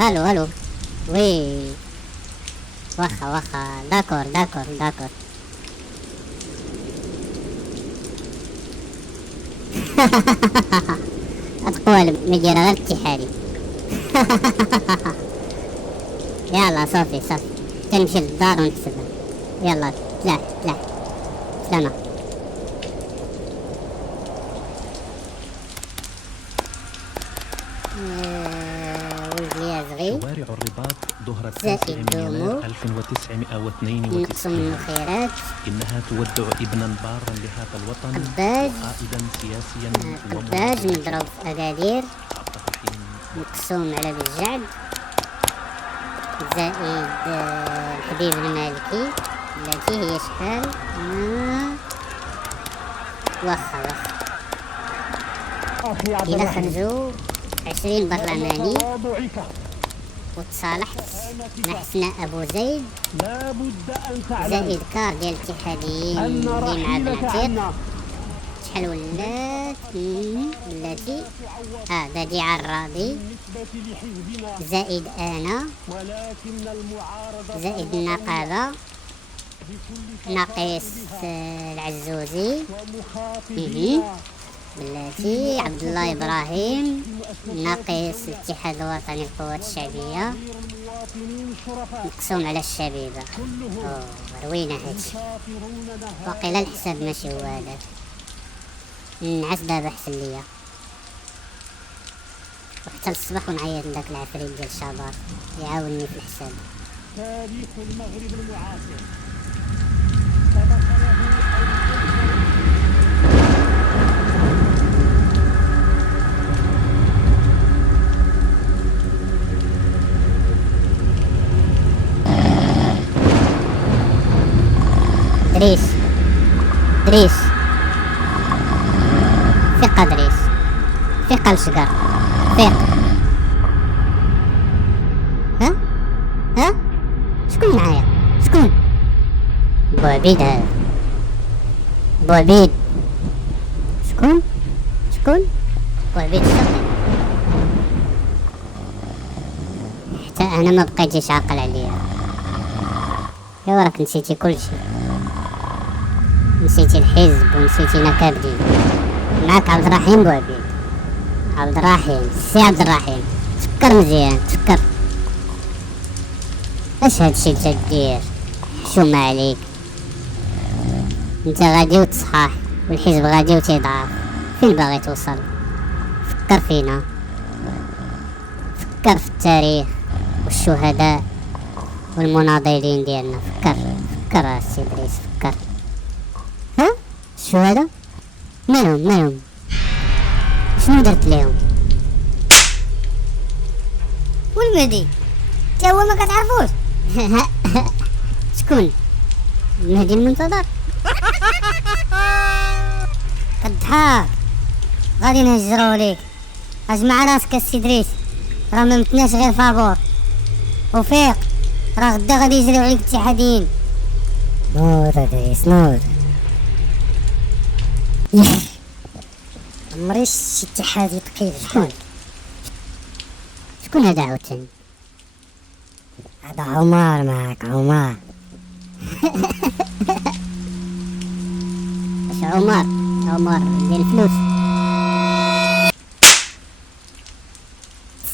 الو الو. وي واخا داكور. اتقوى مدير غير اتحادي. يلا صافي تنمشي للدار ونحسبها. يلا تلاح سلامة. ولدي صغير. شوارع الرباط ظهر 9 يناير 1992. نقسم من الخيرات. إنها تودع ابنا بارا لهذا الوطن وقائدا سياسيا قباج مضروب في أكادير مقسوم على بالجعد زائد الحبيب المالكي التي هي شحال واخا إلا خرجوا 20 برلماني وتصالحت مع حسناء أبو زيد زائد كار ديال الاتحاديين اللي مع بناتيق. شحال ولات التي بديعة الراضي زائد أنا زائد النقابة ناقص العزوزي بلاتي عبد الله إبراهيم ناقص الاتحاد الوطني للقوات الشعبية مقسوم على الشبيبة. روينا هادشي وقيلا الحساب ماشي هو هذا. نعس دابا حسن ليا وحتى الصباح ونعيط لداك العفريت ديال الشباب يعاونني في الحساب. تاريخ المغرب المعاصر دريس ثقة دريس ثقة الشقر ثق. ها شكون معايا؟ شكون؟ بوعبيد هذا بوعبيد. شكون بوعبيد الشقي. حتى انا ما بقيتيش عاقل عليا. يا راك نسيتي كلشي، نسيتي الحزب ونسيتي نكابدين. معاك عبد الرحيم بوعبيد. عبد الرحيم سي عبد الرحيم تفكر مزيان تفكر. اش هادشي اللي تدير؟ حشومة عليك انت غادي وتصحاح والحزب غادي وتضعف. فين باغي توصل؟ فكر فينا، فكر في التاريخ والشهداء والمناضلين ديالنا. فكر السي دريس فكر. الشهداء مالهم شنو درت ليهم؟ والمهدي تا هو ما كتعرفوش؟ شكون المهدي المنتظر؟ كضحك غادي نهجرو ليك. اجمع راسك السي دريس، راه ما متناش غير فابور وفيق، راه غدا غادي يجريو عليك الاتحاديين. نوض دريس نوض. عمري شي اتحادي ثقيل. شكون هذا عاوتاني؟ هذا عمر معاك عمر. اش عمر ديال الفلوس.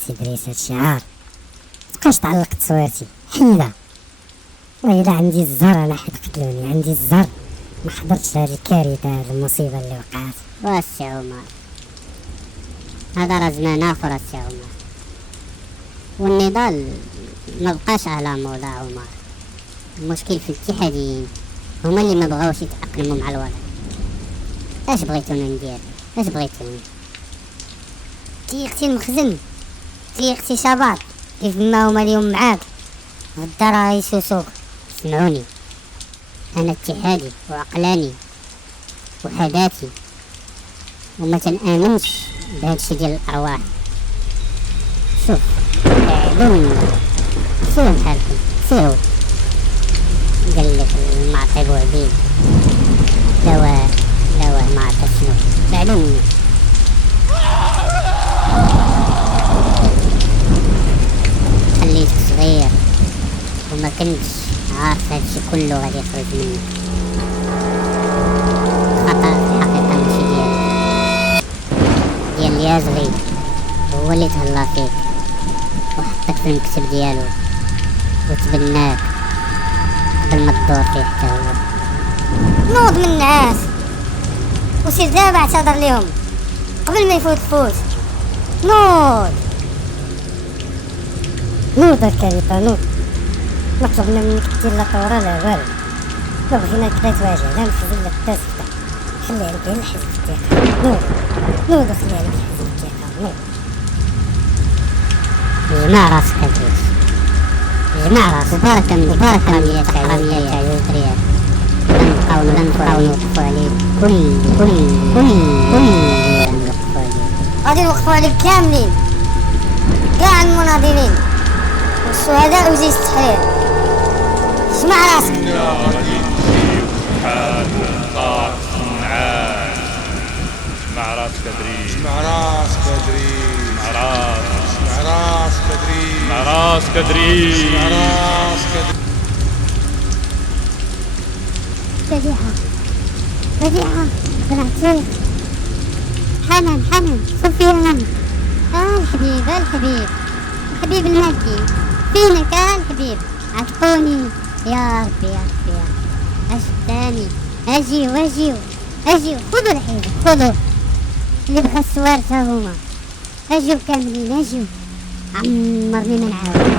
سي دريس هادشي عار، متبقاش تعلق تصويرتي حيدها. وإلا عندي الزهر انا حيت قتلوني، عندي الزهر ما حضرتش هاد الكارثة هاد المصيبة اللي وقعت. واسي عمر هذا راه زمان اخر السي عمر، والنضال ما بقاش على موضع عمر. المشكل في الاتحاديين، هما اللي ما بغاوش يتأقلموا مع الوضع. اش بغيتونا ندير؟ اش بغيتونا؟ تيختي المخزن، تيختي شباب كيف ما هما اليوم معاك غدا راه يسوسوك. اسمعوني، انا اتحادي وعقلاني وحداتي وما تنآمنش بهادشي ديال الارواح. شوف لون سيروا بحالكم سيروا. قالك المعطي بوعبيد دواء ما عرفت شنو معلوم. خليتك صغير وما كنتش عارف هادشي كله غادي يخرج منك. خطأ في الحقيقة ماشي ديال اليازغي، هو اللي تهلا فيك وحطك في المكتب ديالو وتبناك قبل ما تدور فيه حتى هو. نوض من النعاس وسير دابا اعتذر ليهم قبل ما يفوت. نوض الكارثة نوض. ما طلبنا منك دير لا طورة لا والو. لو بغينا كدا تواجه لا نحزن لك حتى سكتة. خلي عليك غير الحزب الثقة. نوض وخلي عليك الحزب الثقة. نوض. جمع راسك ادريس، جمع راسك. مبارك عمليات يا ريال. لن نبقاو نوقفوا عليك كل غادي نوقفوا عليك كاملين، كاع المناضلين والشهداء وجيش التحرير. جمع راسك. غادي نمشيو بحال طاقس النعاس. جمع راسك ادريس، جمع راسك ادريس، جمع راسك، جمع راسك ادريس، جمع راسك ادريس، جمع راسك ادريس. بديعة بنعطيك حنان سفيان. الحبيب المهدي فينك الحبيب. عتقوني يا ربي اش الثاني. اجيو خذوا الحين خذوا اللي بغى السوار تا هما. اجيو كاملين اجيو. عمرني ما نعاود.